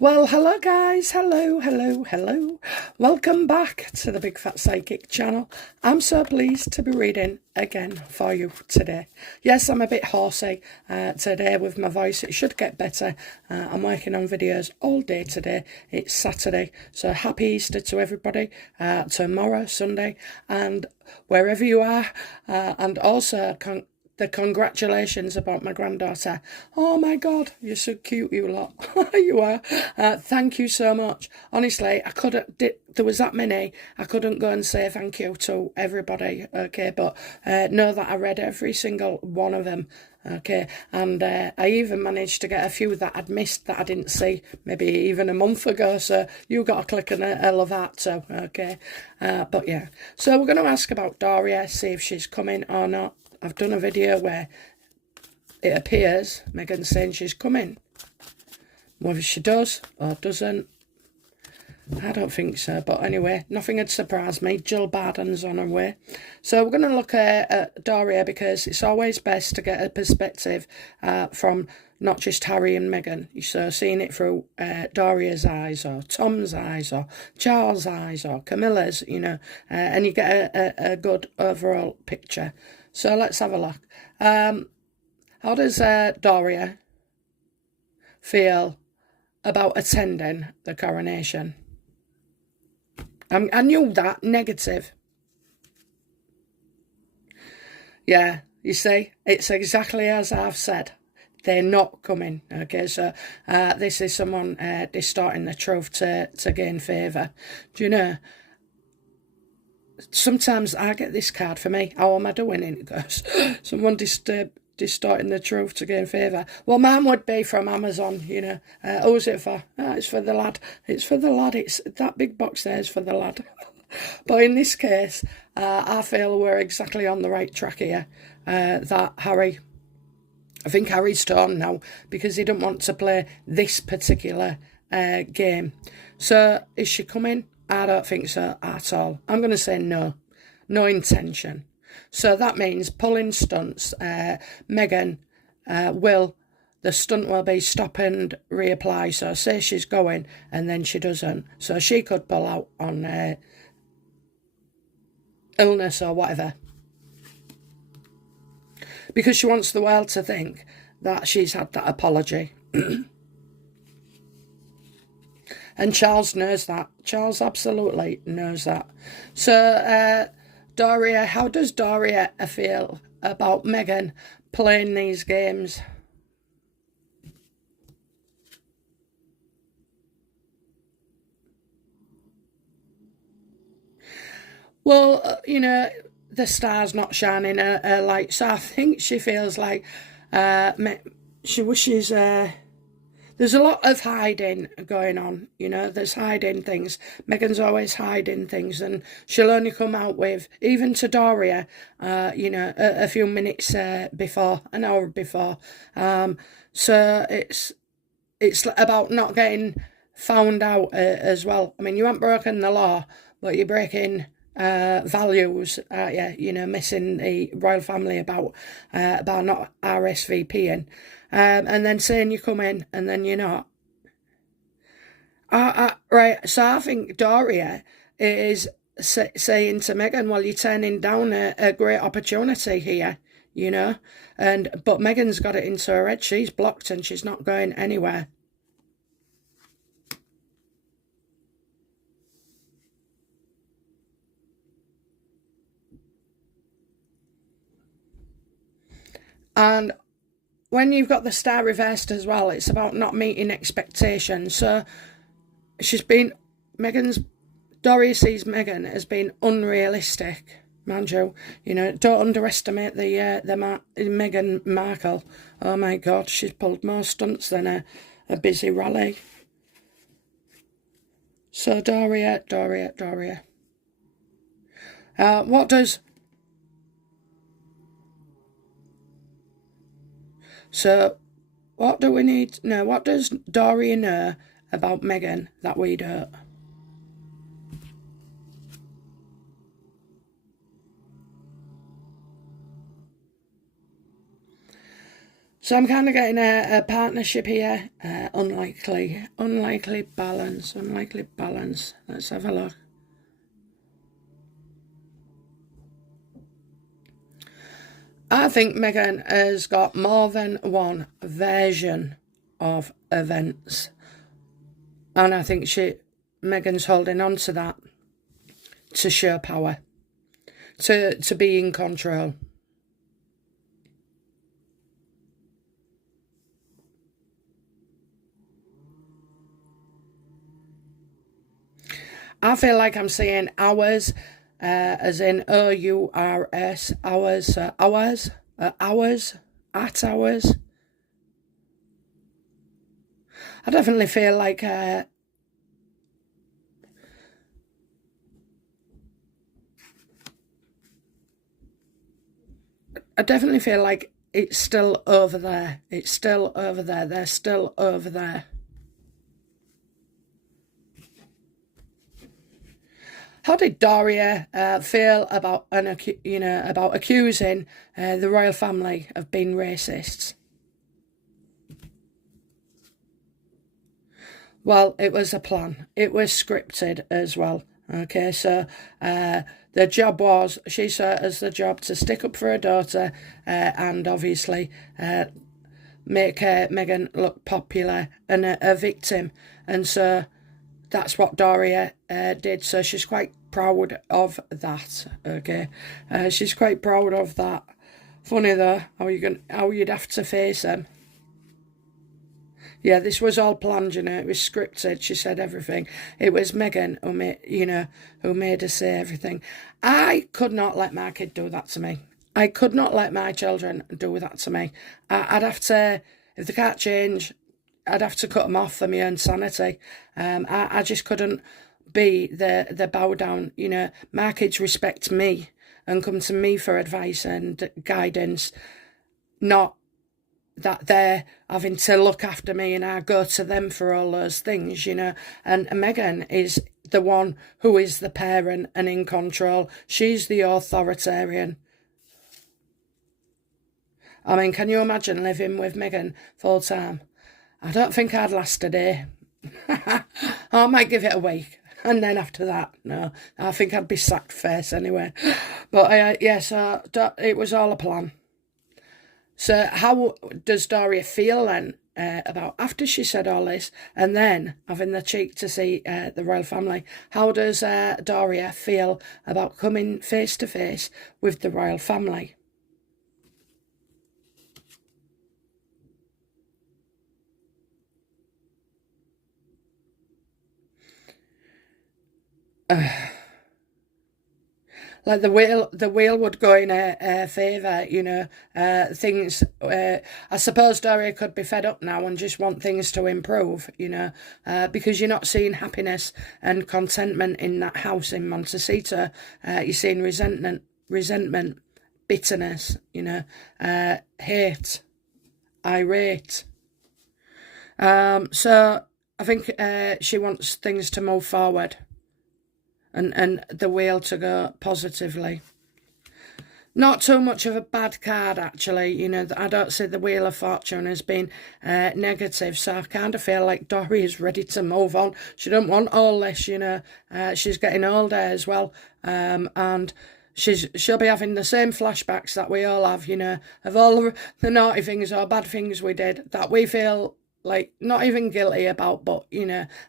Well, hello guys, hello. Welcome back to the Big Fat Psychic channel. I'm so pleased to be reading again for you today. Yes, I'm a bit horsey today with my voice. It should get better. I'm working on videos all day today. It's Saturday, so happy Easter to everybody. Tomorrow, Sunday, and wherever you are, and also the congratulations about my granddaughter. Oh my God, you're so cute, you lot. You are. Thank you so much. Honestly, I couldn't, there was that many, I couldn't go and say thank you to everybody, okay, but know that I read every single one of them, okay, and I even managed to get a few that I'd missed that I didn't see, maybe even a month ago, so you got to click on a hell of that too, okay, but yeah, so we're going to ask about Doria, see if she's coming or not. I've done a video where it appears Megan's saying she's coming. Whether she does or doesn't, I don't think so. But anyway, nothing had surprised me. Jill Barden's on her way. So we're going to look at Doria because it's always best to get a perspective from not just Harry and Meghan. So seeing it through Doria's eyes or Tom's eyes or Charles' eyes or Camilla's, you know, and you get a good overall picture. So let's have a look. How does Doria feel about attending the coronation? I knew that. Negative. Yeah, you see, it's exactly as I've said. They're not coming. Okay, so this is someone distorting the truth to gain favour. Do you know? Sometimes I get this card for me. How am I doing? And it goes, someone distorting the truth to gain favour. Well, mine would be from Amazon, you know. Who's it for? It's for the lad. It's for the lad. It's that big box there is for the lad. But in this case, I feel we're exactly on the right track here. That Harry, I think Harry's torn now because he didn't want to play this particular game. So is she coming? I don't think so at all. I'm going to say no. No intention. So that means pulling stunts. Meghan the stunt will be stop and reapply. So say she's going and then she doesn't. So she could pull out on illness or whatever. Because she wants the world to think that she's had that apology. And Charles knows that. Charles absolutely knows that. So, Doria, how does Doria feel about Meghan playing these games? Well, you know, the star's not shining her light. So I think she feels like she wishes... there's a lot of hiding going on, you know, there's hiding things. Meghan's always hiding things and she'll only come out with, even to Doria, you know, a few minutes before, an hour before. So it's about not getting found out as well. I mean, you haven't broken the law, but you're breaking values, yeah, you know, missing the royal family about not RSVPing, and then saying you come in and then you're not. Right, so I think Doria is saying to Meghan, well, you're turning down a great opportunity here, you know, but Meghan's got it into her head. She's blocked and she's not going anywhere. And when you've got the star reversed as well, it's about not meeting expectations. So Doria sees Meghan as being unrealistic, mind you. You know, don't underestimate the Meghan Markle. Oh my God, she's pulled more stunts than a busy rally. So Doria. What does... So, what do we need to know? What does Doria know about Meghan that we don't? So I'm kind of getting a partnership here. Unlikely balance, unlikely balance. Let's have a look. I think Megan has got more than one version of events. And I think Megan's holding on to that to show power, to be in control. I feel like I'm seeing hours, as in OURS, hours, hours, hours, at hours. I definitely feel like it's still over there. It's still over there. They're still over there. How did Doria feel about about accusing the royal family of being racists? Well, it was a plan. It was scripted as well. Okay, so the job was, she saw it as the job to stick up for her daughter and obviously make Meghan look popular and a victim. And so that's what Doria did. So she's quite proud of that. Okay, she's quite proud of that. Funny though, how you'd have to face them. Yeah, this was all planned, it was scripted. She said everything. It was Meghan who made her say everything. I could not let my kid do that to me. I could not let my children do that to me. I'd have to, if they can't change, I'd have to cut them off for my own sanity. I just couldn't be the bow down. My kids respect me and come to me for advice and guidance, not that they're having to look after me and I go to them for all those things, And Meghan is the one who is the parent and in control. She's the authoritarian. I mean, can you imagine living with Meghan full time? I don't think I'd last a day. I might give it a week. And then after that, no, I think I'd be sacked first anyway. But so it was all a plan. So how does Doria feel then about after she said all this and then having the cheek to see the royal family? How does Doria feel about coming face to face with the royal family? Like the wheel would go in her favour, things. I suppose Doria could be fed up now and just want things to improve, because you're not seeing happiness and contentment in that house in Montecito. You're seeing resentment, bitterness, hate, irate. So I think she wants things to move forward. And the wheel to go positively. Not too much of a bad card, actually. I don't see the Wheel of Fortune as being negative, so I kind of feel like Doria is ready to move on. She don't want all this, she's getting older as well, and she'll be having the same flashbacks that we all have, of all the naughty things or bad things we did that we feel like not even guilty about, but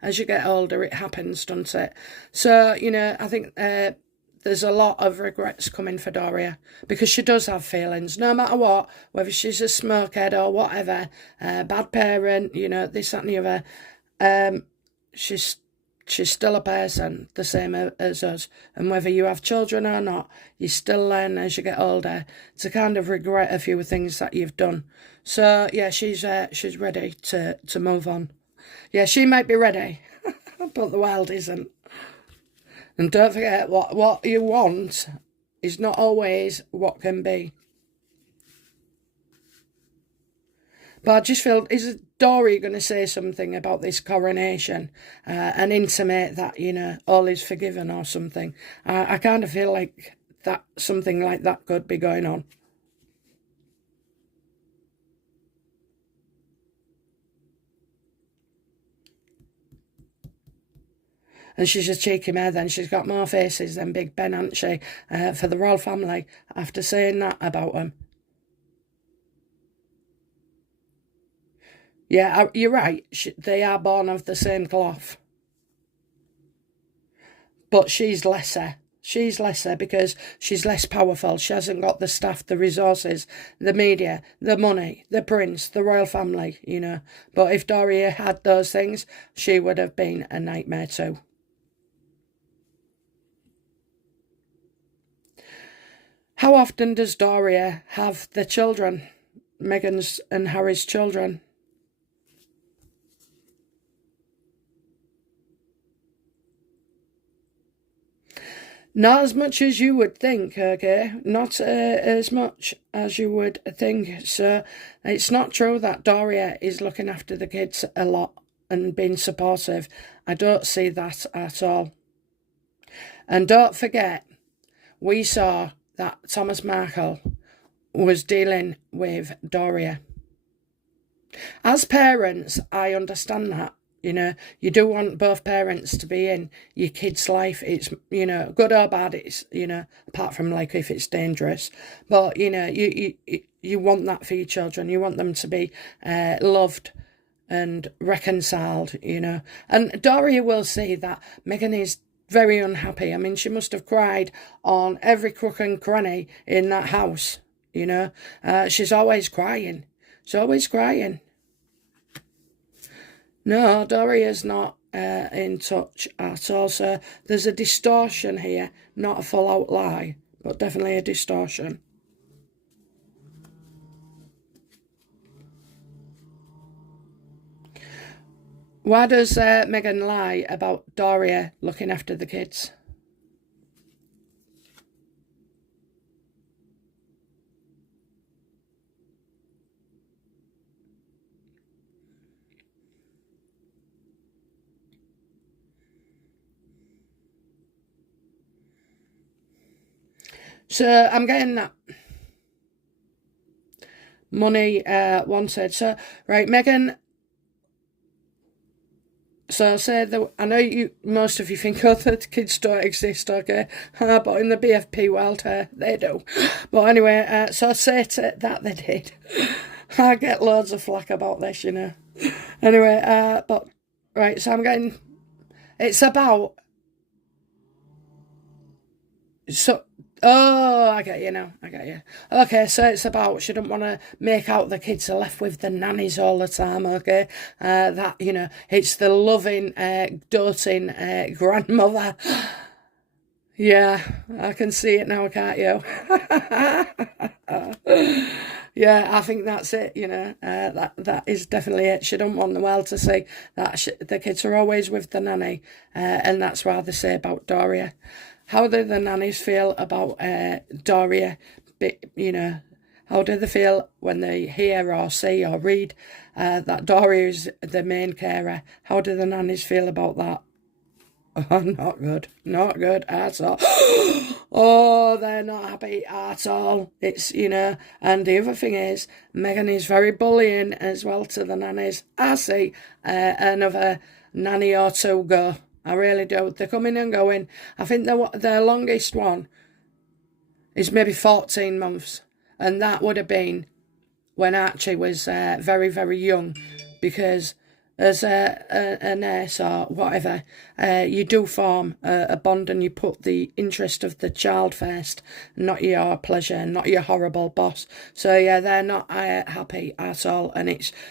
as you get older it happens, doesn't it? So I think there's a lot of regrets coming for Doria because she does have feelings no matter what, whether she's a smokehead or whatever, bad parent, this, that and the other. She's still a person the same as us, and whether you have children or not, you still learn as you get older to kind of regret a few things that you've done. So yeah, she's ready to move on. Yeah, she might be ready, but the world isn't. And don't forget, what you want is not always what can be. But I just feel, is Doria going to say something about this coronation and intimate that, all is forgiven or something? I kind of feel like that something like that could be going on. And she's a cheeky mare then. She's got more faces than Big Ben, hasn't she, for the royal family, after saying that about them. Yeah, you're right. They are born of the same cloth. But she's lesser. She's lesser because she's less powerful. She hasn't got the staff, the resources, the media, the money, the prince, the royal family, you know. But if Doria had those things, she would have been a nightmare too. How often does Doria have the children? Meghan's and Harry's children? Not as much as you would think, okay? Not as much as you would think. So it's not true that Doria is looking after the kids a lot and being supportive. I don't see that at all. And don't forget, we saw that Thomas Markle was dealing with Doria. As parents, I understand that. You know, you do want both parents to be in your kid's life. It's, you know, good or bad, it's, you know, apart from like if it's dangerous. But, you know, you want that for your children. You want them to be loved and reconciled, you know. And Doria will see that Meghan is very unhappy. I mean, she must have cried on every crook and cranny in that house, you know. She's always crying. She's always crying. No, Doria's not in touch at all. So there's a distortion here, not a full-out lie, but definitely a distortion. Why does Meghan lie about Doria looking after the kids? So I'm getting that money wanted. So, right, Meghan. So say that I know most of you think other kids don't exist, okay? But in the BFP world, they do. But anyway, so say that they did. I get loads of flack about this, you know. Anyway, but right, so I'm getting. It's about. So. Oh, I get you now. I get you. Okay, so it's about she don't want to make out the kids are left with the nannies all the time, okay? That, you know, it's the loving, doting grandmother. Yeah, I can see it now, can't you? Yeah, I think that's it, you know. That is definitely it. She don't want the world to see that the kids are always with the nanny, and that's what they say about Doria. How do the nannies feel about Doria? You know, how do they feel when they hear or see or read that Doria is the main carer? How do the nannies feel about that? Oh, not good. Not good at all. Oh, they're not happy at all. It's, you know, and the other thing is, Meghan is very bullying as well to the nannies. I see another nanny or two go. I really do. They're coming and going. I think their longest one is maybe 14 months. And that would have been when Archie was very, very young. Because as a nurse or whatever, you do form a bond and you put the interest of the child first, not your pleasure, not your horrible boss. So yeah, they're not happy at all, and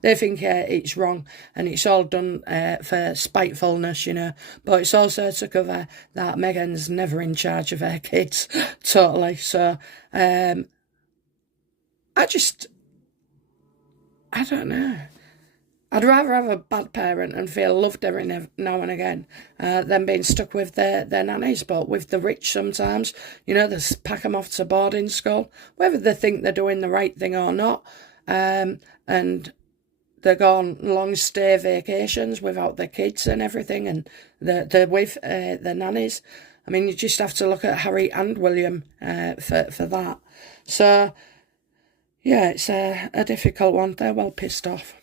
they think it's wrong, and it's all done for spitefulness, you know. But it's also to cover that Meghan's never in charge of her kids, totally. So I don't know. I'd rather have a bad parent and feel loved every now and again than being stuck with their nannies. But with the rich sometimes, you know, they pack them off to boarding school, whether they think they're doing the right thing or not. And they go on long stay vacations without their kids and everything, and they're with the nannies. I mean, you just have to look at Harry and William for that. So, yeah, it's a difficult one. They're well pissed off.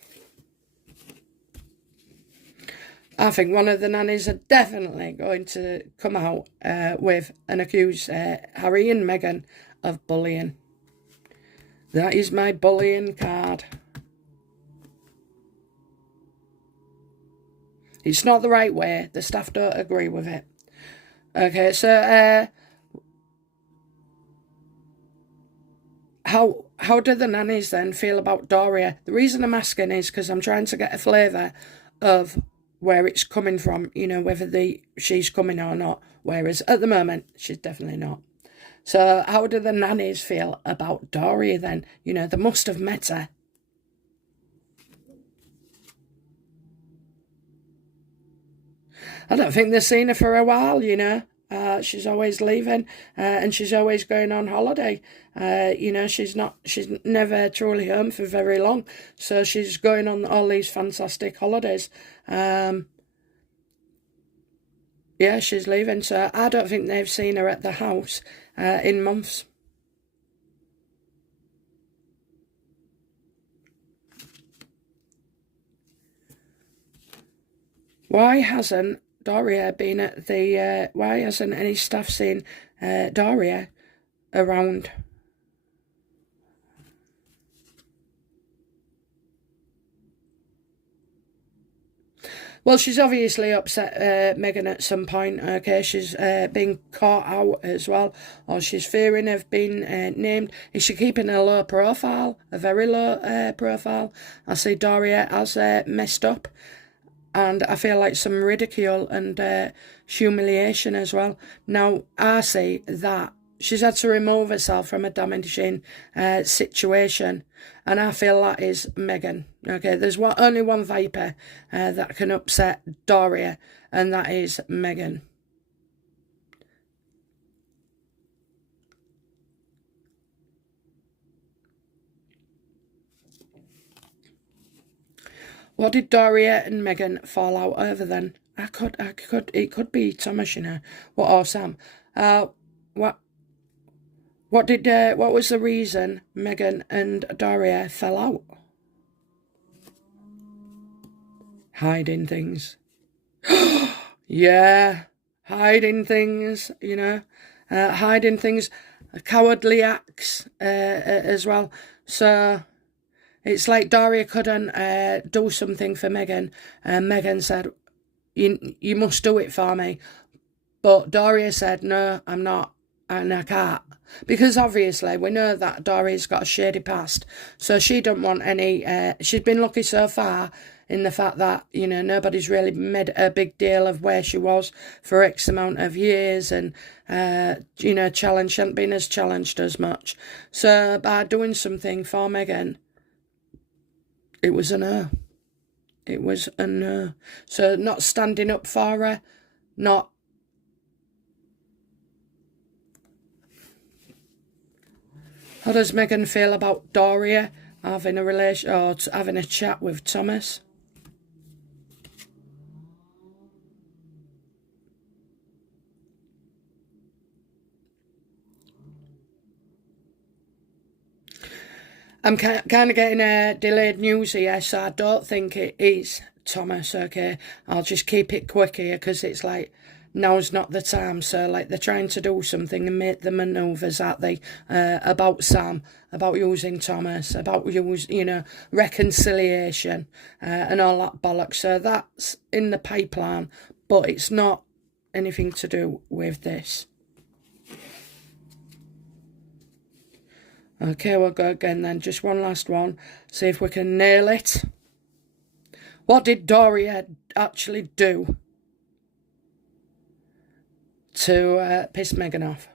I think one of the nannies are definitely going to come out with and accuse Harry and Meghan of bullying. That is my bullying card. It's not the right way. The staff don't agree with it. Okay, so how do the nannies then feel about Doria? The reason I'm asking is because I'm trying to get a flavour of where it's coming from, you know, whether she's coming or not. Whereas at the moment, she's definitely not. So how do the nannies feel about Doria then? You know, they must have met her. I don't think they've seen her for a while, you know. She's always leaving and she's always going on holiday. You know, she's never truly home for very long. So she's going on all these fantastic holidays. Yeah, she's leaving. So I don't think they've seen her at the house in months. Why hasn't Doria been at the, why hasn't any staff seen Doria around? Well, she's obviously upset Meghan at some point, okay? She's been caught out as well, or she's fearing of being named. Is she keeping a low profile, a very low profile? I see Doria has messed up. And I feel like some ridicule and humiliation as well. Now, I see that she's had to remove herself from a damaging situation. And I feel that is Meghan. Okay, there's only one viper that can upset Doria, and that is Meghan. What did Doria and Meghan fall out over then? It could be Thomas, you know, or Sam. What was the reason Meghan and Doria fell out? Hiding things. Yeah, hiding things, you know, hiding things, cowardly acts as well. So it's like Doria couldn't do something for Meghan, and Meghan said, you must do it for me. But Doria said, no, I'm not, and I can't. Because obviously we know that Doria's got a shady past, so she don't want any, she's been lucky so far in the fact that, you know, nobody's really made a big deal of where she was for X amount of years, and, you know, she hadn't been as challenged as much. So by doing something for Meghan, it was a no. It was a no. So not standing up for her, not... How does Meghan feel about Doria having a relation or having a chat with Thomas? I'm kind of getting delayed news here, so I don't think it is Thomas, okay? I'll just keep it quick here because it's like now's not the time. So, like, they're trying to do something and make the manoeuvres, aren't they, about Sam, about using Thomas, about, you know, reconciliation and all that bollocks. So that's in the pipeline, but it's not anything to do with this. Okay, we'll go again then. Just one last one. See if we can nail it. What did Doria actually do to piss Meghan off?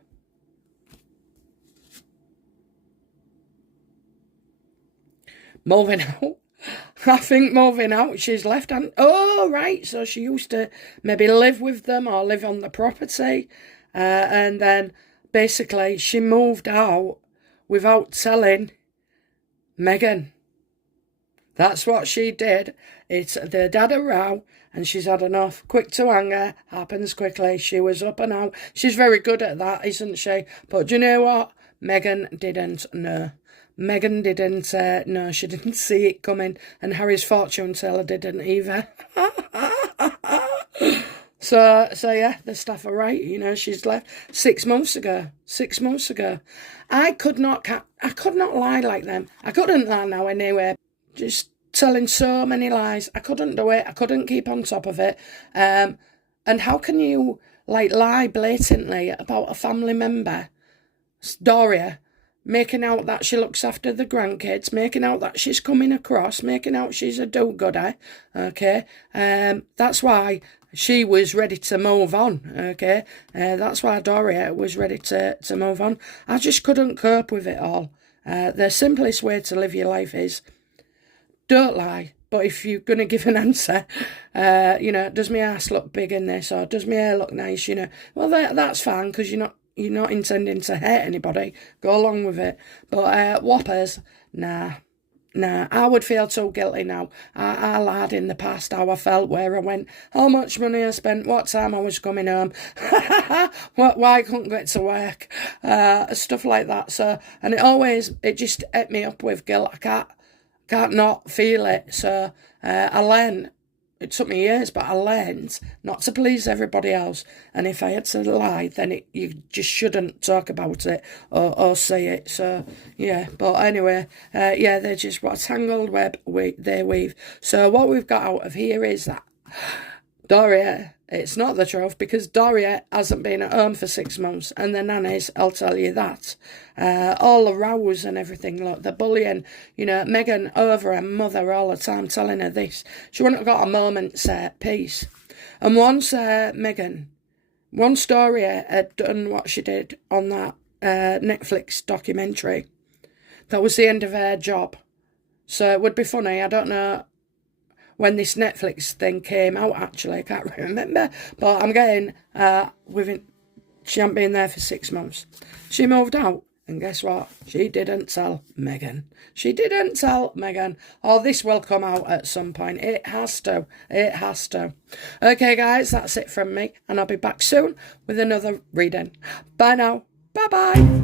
Moving out. I think moving out. She's left hand. Oh, right. So she used to maybe live with them or live on the property. And then basically she moved out without telling Meghan. That's what she did. They'd had a row and she's had enough. Quick to anger, happens quickly. She was up and out. She's very good at that, isn't she? But do you know what? Meghan didn't know. Meghan didn't know. She didn't see it coming. And Harry's fortune teller didn't either. So yeah, the staff are right. You know, she's left 6 months ago. 6 months ago. I could not lie like them. I couldn't lie now anyway. Just telling so many lies. I couldn't do it. I couldn't keep on top of it. And how can you like lie blatantly about a family member? It's Doria, making out that she looks after the grandkids, making out that she's coming across, making out she's a do-gooder, okay? That's why she was ready to move on, okay? That's why Doria was ready to move on. I just couldn't cope with it all. The simplest way to live your life is don't lie. But if you're going to give an answer, you know, does my ass look big in this, or does my hair look nice, you know, well, that's fine, because you're not intending to hurt anybody. Go along with it. But whoppers, nah. I would feel so guilty now. I lied in the past how I felt, where I went, how much money I spent, what time I was coming home, why I couldn't get to work, stuff like that. So, and it just ate me up with guilt. I can't not feel it. So I learned. It took me years, but I learned not to please everybody else. And if I had to lie, then you just shouldn't talk about it or say it. So, yeah. But anyway, yeah, they're just what a tangled web they weave. So what we've got out of here is that Doria, it's not the truth, because Doria hasn't been at home for 6 months, and the nannies, I'll tell you that. All the rows and everything, look, the bullying, you know, Megan over her mother all the time, telling her this. She wouldn't have got a moment's peace. And once Doria had done what she did on that Netflix documentary, that was the end of her job. So it would be funny, I don't know when this Netflix thing came out, actually, I can't remember, but I'm getting, she hadn't been there for 6 months. She moved out, and guess what? She didn't tell Megan. She didn't tell Megan. Oh, this will come out at some point. It has to. It has to. Okay, guys, that's it from me, and I'll be back soon with another reading. Bye now. Bye-bye.